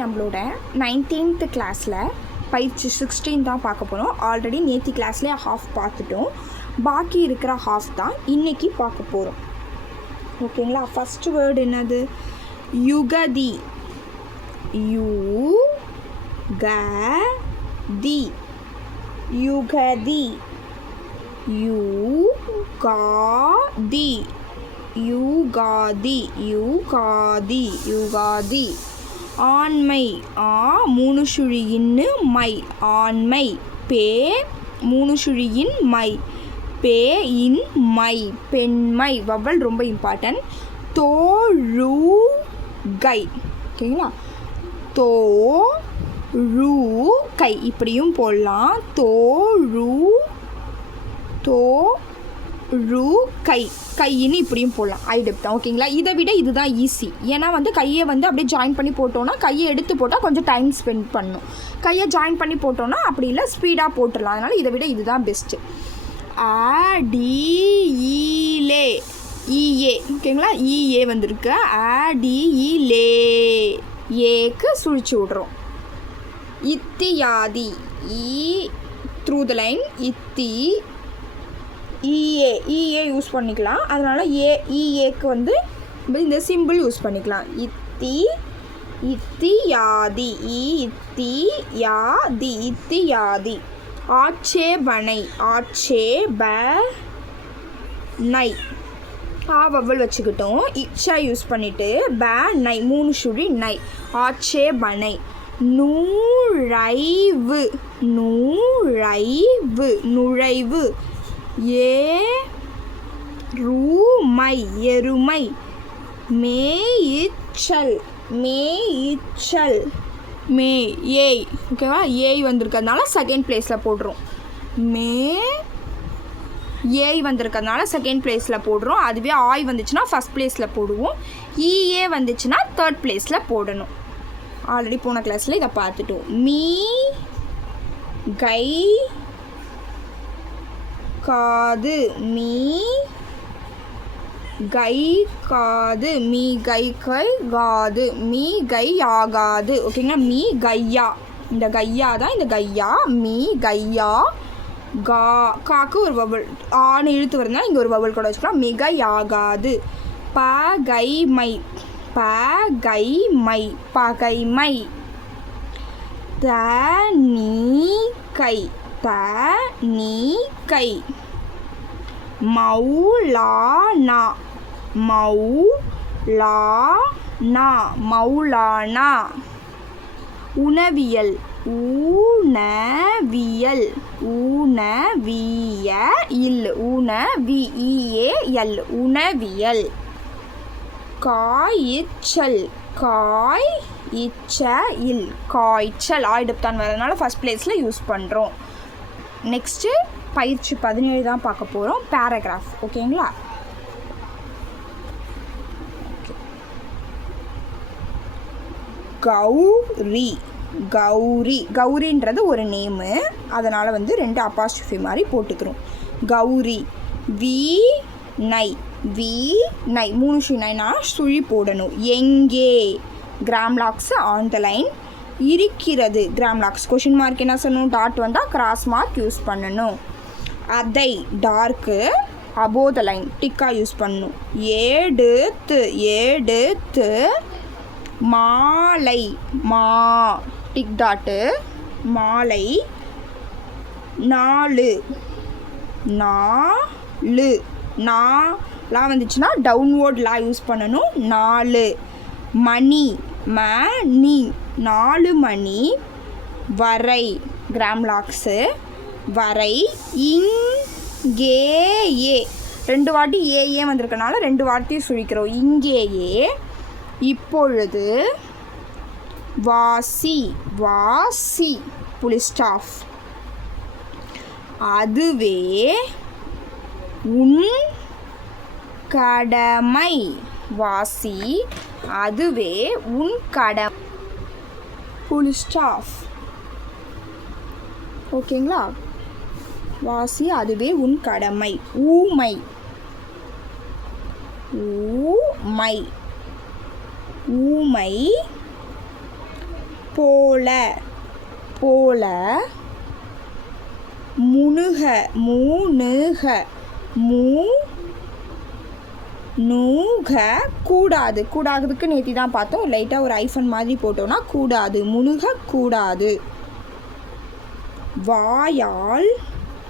நம்மளோட 19th கிளாஸில் பயிற்சி 16 தான் பார்க்க போகிறோம். ஆல்ரெடி நேற்று கிளாஸ்லேயே ஹாஃப் பார்த்துட்டோம். பாக்கி இருக்கிற ஹாஃப் தான் இன்றைக்கி பார்க்க போகிறோம். ஓகேங்களா? ஃபஸ்ட்டு வேர்டு என்னது? யுகதி. யுகதி. யுகதி. யுகாதி. யுகாதி. யுகாதி. யுகாதி. ஆண்மை. ஆ மூணு சுழியின்னு மை. ஆண்மை. பே மூணு சுழியின் மை. Pay in my. பெண்மை. வவல் ரொம்ப இம்பார்ட்டன்ட். தோழுகை. ஓகேங்களா? தோ ரு கை இப்படியும் போடலாம். தோ ரு கை. கையின்னு இப்படியும் போடலாம். ஐடெப்தான். ஓகேங்களா? இதை விட இதுதான் ஈஸி. ஏன்னா கையை அப்படியே ஜாயின் பண்ணி போட்டோன்னா, கையை எடுத்து போட்டால் கொஞ்சம் டைம் ஸ்பெண்ட் பண்ணணும். கையை ஜாயின் பண்ணி போட்டோன்னா அப்படி இல்லை, ஸ்பீடாக போட்டுடலாம். அதனால் இதை விட இதுதான் பெஸ்ட்டு. ஈலே. ஈஏ. ஓகேங்களா? ஈஏ வந்திருக்கு. லே ஏக்கு சுழிச்சு விட்றோம். இத்தியாதி. ஈ த்ரூ த லைன். இத்தி. ஈஏ யூஸ் பண்ணிக்கலாம். அதனால் ஈஏக்கு இந்த சிம்பிள் யூஸ் பண்ணிக்கலாம். இத்தியாதி. இத்தியாதி. இத்தியாதி. ஆட்சேபனை. ஆட்சேபனை. வவல் வச்சுக்கிட்டோம். இச்சா யூஸ் பண்ணிவிட்டு நை மூணு சுழி நை. ஆட்சேபனை. நூழைவு. நூழைவு. நுழைவு. ஏருமை. எருமை. மேய்ச்சல். மேய்ச்சல். ஏய். ஓகேவா? ஏய் வந்திருக்கிறதுனால செகண்ட் பிளேஸில் போடுறோம். ஏய் வந்திருக்கிறதுனால செகண்ட் பிளேஸில் போடுறோம். அதுவே ஆய் வந்துச்சுன்னா ஃபஸ்ட் பிளேஸில் போடுவோம். ஈஏ வந்துச்சுன்னா தேர்ட் பிளேஸில் போடணும். ஆல்ரெடி போன கிளாஸில் இதை பார்த்துட்டோம். மீ கை காது. மீ கை காது. மீ கை கை காது. மீ கை ஆகாது. ஓகேங்களா? மீ கையா. இந்த கையா தான் இந்த கையா. மீ கையா. காக்கு ஒரு வவல். ஆன்னு இழுத்து வருதுனா இங்கே ஒரு வவல் கூட வச்சுக்கலாம். மிகையாகாது. பகைமை. பகைமை. பகைமை. தணிக்கை. தணிக்கை. மௌலானா. மௌலானா. மௌலானா. உணவியல். ஊனவியல். ஊனவியல். ஊனவியல். உணவியல். காய்ச்சல். காய்ச்சல். காய்ச்சல். ஆயிடுப்தான் வரதுனால ஃபஸ்ட் பிளேஸில் யூஸ் பண்ணுறோம். நெக்ஸ்ட்டு பயிற்சி 17 தான் பார்க்க போகிறோம். பேராகிராஃப். ஓகேங்களா? கௌரி. கௌரி. கௌரின்றது ஒரு நேமு. அதனால் 2 அப்பாஸ்ட்ரோஃபி மாதிரி போட்டுக்கிறோம். கௌரி. வி நை. வி நை மூணு சுழி நைனா சுழி போடணும். எங்கே கிராம்லாக்ஸ் ஆன் த லைன். இருக்கிறது கிராம்லாக்ஸ். கொஷின் மார்க் என்ன சொல்லணும்? டாட் வந்தால் கிராஸ் மார்க் யூஸ் பண்ணணும். அதை டார்க்கு அபோவ் த லைன் டிக்காக யூஸ் பண்ணணும். எடுத்து. எடுத்து. மாலை. மா டிக் டாட்டு. மாலை. நாலு. நாலு. லா வந்துச்சுன்னா டவுன்வோர்ட் லா யூஸ் பண்ணணும். 4. மணி. மணி. 4 மணி. வரை கிராம்லாக்ஸு. வரை. இங்கேயே 2 வாட்டி ஏஏ வந்திருக்கனால 2 வார்த்தையும் சுழிக்கிறோம். இங்கேயே. இப்பொழுது. வாசி. வாசி புலிஸ்டாஃப். அதுவே உன் கடமை. வாசி. அதுவே உன் கடமை. புலிஸ்டாஃப். ஓகேங்களா? வாசி. அதுவே உன் கடமை. ஊமை. ஊமை. ஊமை. போல போல முனுக மூணுக நூக கூடாது கூடாதுக்கு நேற்று தான் பார்த்தோம் லைட்டாக ஒரு ஐஃபன் மாதிரி போட்டோன்னா கூடாது முனுக கூடாது வாயால்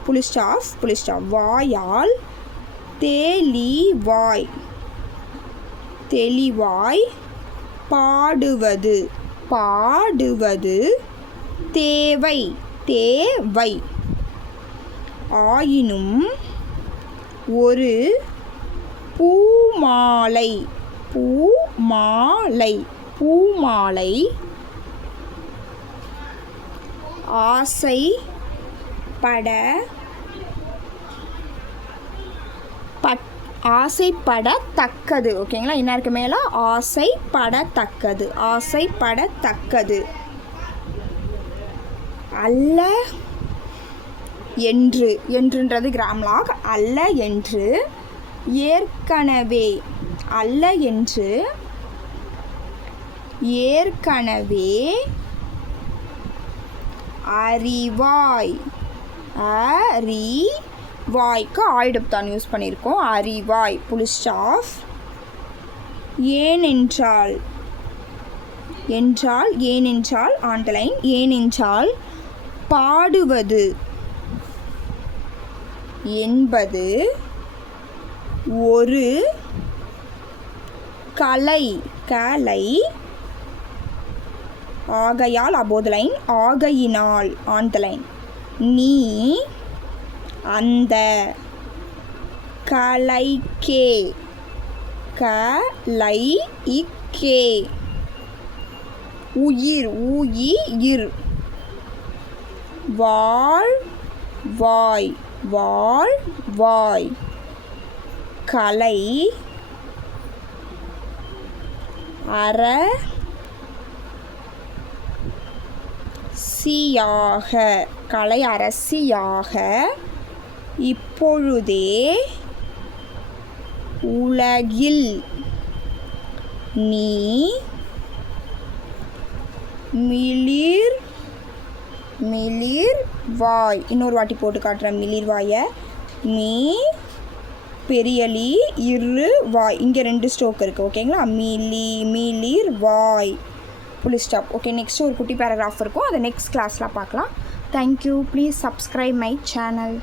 புலிஸ்டாஃப் வாயால் தெளிவாய் பாடுவது தேவை ஆயினும் ஒரு பூமாலை ஆசைப்படத்தக்கது. ஓகேங்களா, இன்னாருக்கு மேலே ஆசைப்படத்தக்கது. அல்ல என்றுன்றது கிராம்லாக். அல்ல என்று ஏற்கனவே அறிவாய்க்கு ஆயிடுப்தான் யூஸ் பண்ணியிருக்கோம். அறிவாய் புலிஸ்டாஃப் ஏனென்றால் ஆண்டலைன் ஏனென்றால் பாடுவது என்பது ஒரு கலை ஆகையால் அபோதலைன் ஆகையினால் ஆண்டலைன் நீ அந்த கலைக்கே உயிர் வாழ்வாய் கலை அரசியாக இப்பொழுதே உலகில் நீ மிளிர்வாய். இன்னொரு வாட்டி போட்டு காட்டுறேன் மிளிர்வாயை. பெரியலி இரு வாய், இங்கே 2 ஸ்ட்ரோக் இருக்குது. ஓகேங்களா, மிளிர்வாய் புல் ஸ்டாப். ஓகே, நெக்ஸ்ட் ஒரு குட்டி பேராகிராஃப் இருக்கும், அதை நெக்ஸ்ட் கிளாஸில் பார்க்கலாம். Thank you. Please subscribe my channel.